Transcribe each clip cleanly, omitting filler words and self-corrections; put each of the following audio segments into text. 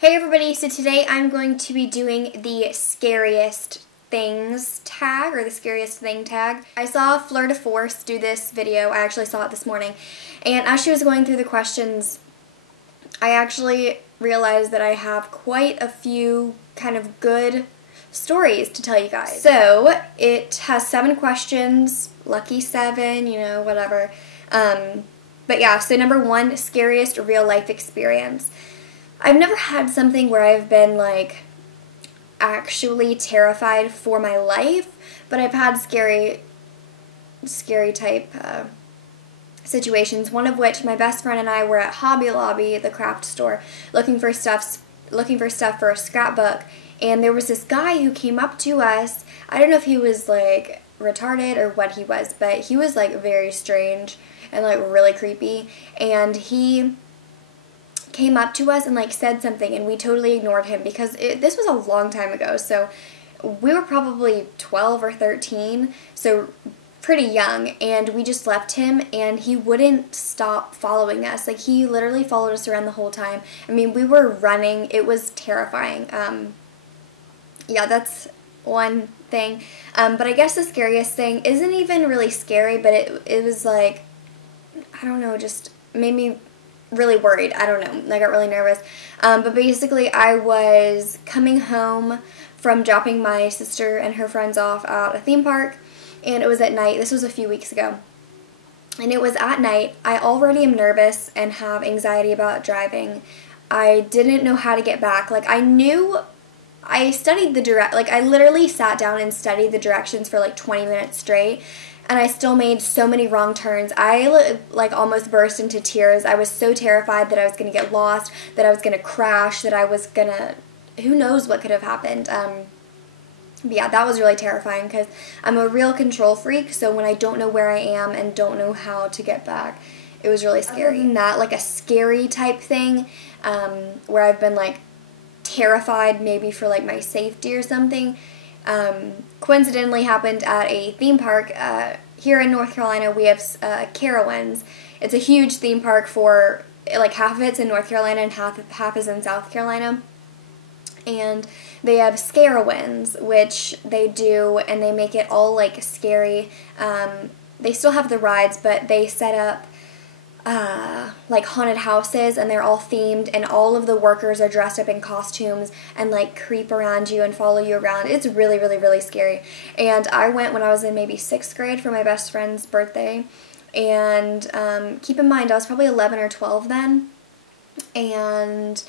Hey everybody, so today I'm going to be doing the Scariest Things tag, or the Scariest Thing tag. I saw Fleur de Force do this video. I actually saw it this morning. And as she was going through the questions, I actually realized that I have quite a few kind of good stories to tell you guys. So, it has 7 questions, lucky 7, you know, whatever. But yeah, so number 1, scariest real life experience. I've never had something where I've been, like, actually terrified for my life, but I've had scary type situations, one of which my best friend and I were at Hobby Lobby, the craft store, looking for stuff for a scrapbook, and there was this guy who came up to us. I don't know if he was, like, retarded or what he was, but he was, like, very strange and, like, really creepy, and he came up to us and like said something, and we totally ignored him because this was a long time ago, so we were probably 12 or 13, so pretty young, and we just left him, and he wouldn't stop following us. Like, he literally followed us around the whole time. I mean, we were running. It was terrifying. Yeah, that's one thing. But I guess the scariest thing isn't even really scary, but it was like, I don't know, just made me really worried. I don't know. I got really nervous. But basically, I was coming home from dropping my sister and her friends off at a theme park, and it was at night. This was a few weeks ago. And it was at night. I already am nervous and have anxiety about driving. I didn't know how to get back. Like, I studied I literally sat down and studied the directions for like 20 minutes straight. And I still made so many wrong turns. I, like, almost burst into tears. I was so terrified that I was going to get lost, that I was going to crash, that I was going to... Who knows what could have happened. But yeah, that was really terrifying because I'm a real control freak, so when I don't know where I am and don't know how to get back, it was really scary. Other than that, like a scary type thing, where I've been, like, terrified maybe for, like, my safety or something, coincidentally happened at a theme park. Here in North Carolina, we have Carowinds. It's a huge theme park for, like, half of it's in North Carolina and half is in South Carolina. And they have SCARIEST, which they do, and they make it all, like, scary. They still have the rides, but they set up like haunted houses, and they're all themed, and all of the workers are dressed up in costumes and like creep around you and follow you around. It's really, really, really scary. And I went when I was in maybe 6th grade for my best friend's birthday, and keep in mind I was probably 11 or 12 then, and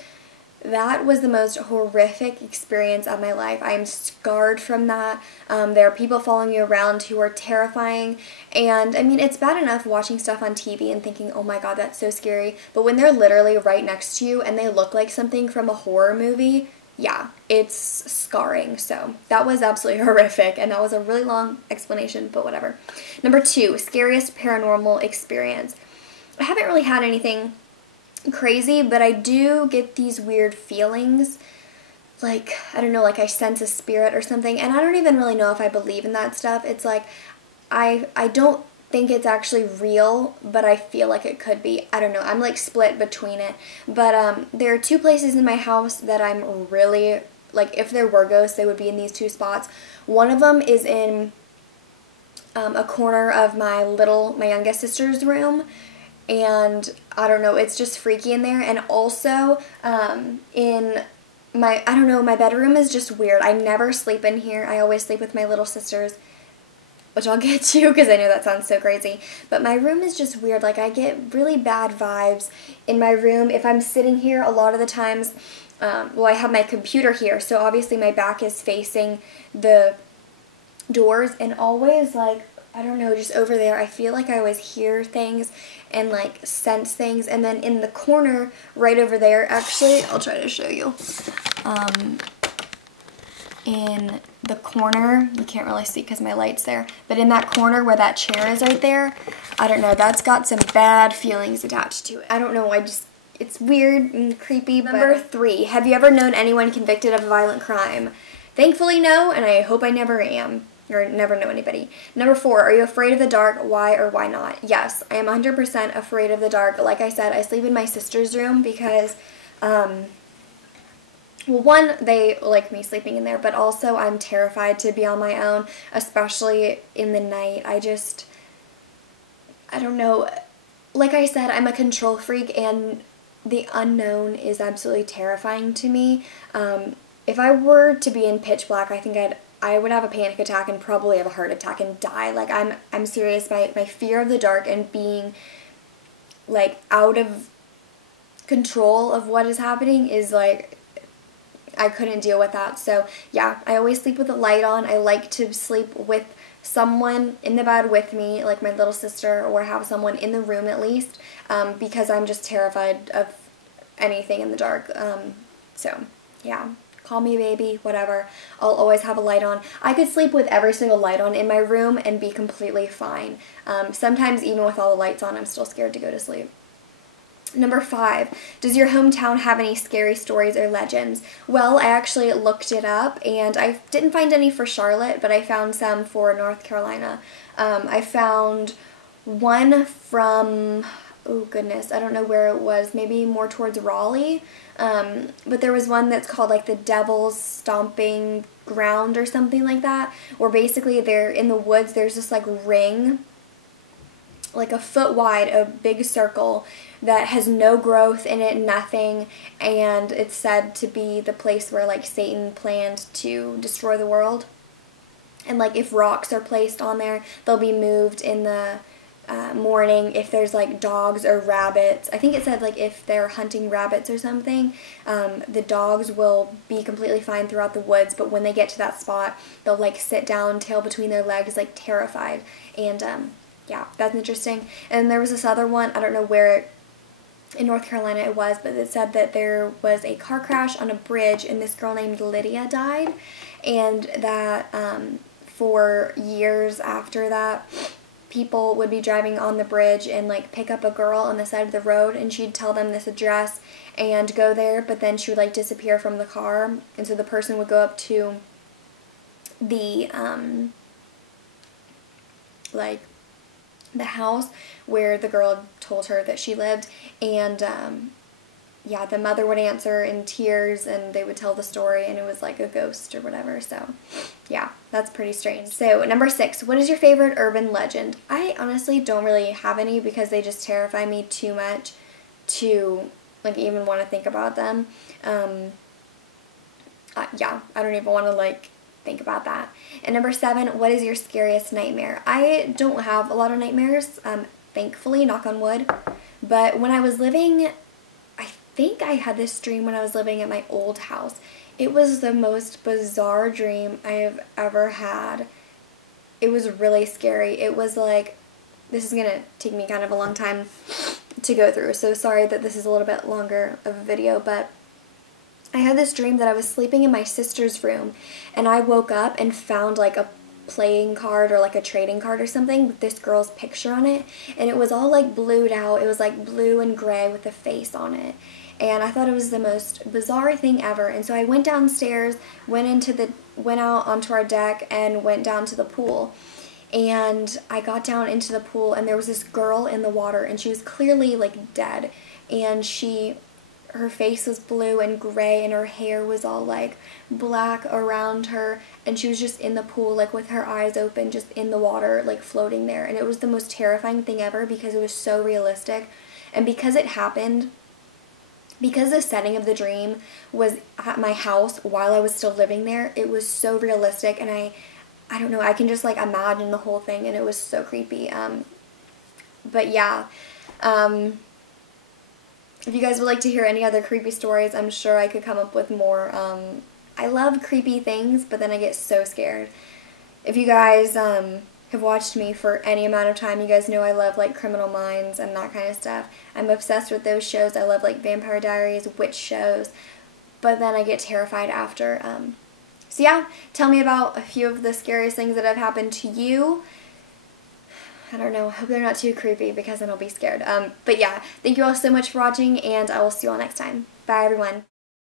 that was the most horrific experience of my life. I am scarred from that. There are people following you around who are terrifying. And, I mean, it's bad enough watching stuff on TV and thinking, oh my god, that's so scary. But when they're literally right next to you and they look like something from a horror movie, yeah, it's scarring. So that was absolutely horrific. And that was a really long explanation, but whatever. Number 2, scariest paranormal experience. I haven't really had anything crazy, but I do get these weird feelings, like, I don't know, like I sense a spirit or something, and I don't even really know if I believe in that stuff. It's like, I don't think it's actually real, but I feel like it could be. I don't know, I'm like split between it, but there are 2 places in my house that I'm really, like, if there were ghosts, they would be in these 2 spots. One of them is in a corner of my youngest sister's room, and I don't know, it's just freaky in there. And also, in my, I don't know, my bedroom is just weird. I never sleep in here. I always sleep with my little sisters, which I'll get to because I know that sounds so crazy. But my room is just weird. Like, I get really bad vibes in my room. If I'm sitting here a lot of the times, well, I have my computer here, so obviously my back is facing the doors, and always, like, I don't know, just over there, I feel like I always hear things and, like, sense things. And then in the corner right over there, actually, I'll try to show you. In the corner, you can't really see because my light's there, but in that corner where that chair is right there, I don't know, that's got some bad feelings attached to it. I don't know, it's weird and creepy. Number 3, have you ever known anyone convicted of a violent crime? Thankfully, no, and I hope I never am. Or never know anybody. Number 4, are you afraid of the dark? Why or why not? Yes, I am 100% afraid of the dark. Like I said, I sleep in my sister's room because well, one, they like me sleeping in there, but also I'm terrified to be on my own, especially in the night. I don't know. Like I said, I'm a control freak, and the unknown is absolutely terrifying to me. If I were to be in pitch black, I think I would have a panic attack and probably have a heart attack and die. Like, I'm serious. My fear of the dark and being, like, out of control of what is happening is, like, I couldn't deal with that. So, yeah, I always sleep with the light on. I like to sleep with someone in the bed with me, like my little sister, or have someone in the room at least, because I'm just terrified of anything in the dark. So, yeah. Call me baby, whatever. I'll always have a light on. I could sleep with every single light on in my room and be completely fine. Sometimes even with all the lights on, I'm still scared to go to sleep. Number 5, does your hometown have any scary stories or legends? Well, I actually looked it up, and I didn't find any for Charlotte, but I found some for North Carolina. I found one from, oh goodness, I don't know where it was, maybe more towards Raleigh, but there was one that's called like the Devil's Stomping Ground or something like that, where basically they're in the woods, there's this like ring, like a foot wide, a big circle that has no growth in it, nothing, and it's said to be the place where like Satan planned to destroy the world. And like if rocks are placed on there, they'll be moved in the morning. If there's like dogs or rabbits, I think it said like if they're hunting rabbits or something, the dogs will be completely fine throughout the woods, but when they get to that spot, they'll like sit down, tail between their legs, like terrified. And yeah, that's interesting. And there was this other one, I don't know where in North Carolina it was, but it said that there was a car crash on a bridge and this girl named Lydia died, and that for years after that, people would be driving on the bridge and like pick up a girl on the side of the road, and she'd tell them this address and go there, but then she would like disappear from the car, and so the person would go up to the like the house where the girl told her that she lived, and yeah, the mother would answer in tears, and they would tell the story, and it was like a ghost or whatever. So yeah, that's pretty strange. So number 6, what is your favorite urban legend? I honestly don't really have any, because they just terrify me too much to like even want to think about them. Yeah, I don't even want to like think about that. And number 7, what is your scariest nightmare? I don't have a lot of nightmares, thankfully, knock on wood, but when I was living, I think I had this dream when I was living at my old house. It was the most bizarre dream I have ever had. It was really scary. It was like, this is gonna take me kind of a long time to go through, so sorry that this is a little bit longer of a video, but I had this dream that I was sleeping in my sister's room, and I woke up and found like a playing card or like a trading card or something with this girl's picture on it, and it was all like blued out. It was like blue and gray with a face on it, and I thought it was the most bizarre thing ever. And so I went downstairs, went out onto our deck and went down to the pool, and I got down into the pool, and there was this girl in the water, and she was clearly like dead, and her face was blue and gray, and her hair was all like black around her, and she was just in the pool like with her eyes open, just in the water, like floating there. And it was the most terrifying thing ever, because it was so realistic, and because it happened, because the setting of the dream was at my house while I was still living there, it was so realistic, and I don't know, I can just like imagine the whole thing, and it was so creepy. But yeah, if you guys would like to hear any other creepy stories, I'm sure I could come up with more. I love creepy things, but then I get so scared. If you guys have watched me for any amount of time, you guys know I love like Criminal Minds and that kind of stuff. I'm obsessed with those shows. I love like Vampire Diaries, witch shows, but then I get terrified after. So yeah, tell me about a few of the scariest things that have happened to you. I don't know, I hope they're not too creepy, because then I'll be scared. But yeah, thank you all so much for watching, and I will see you all next time. Bye everyone.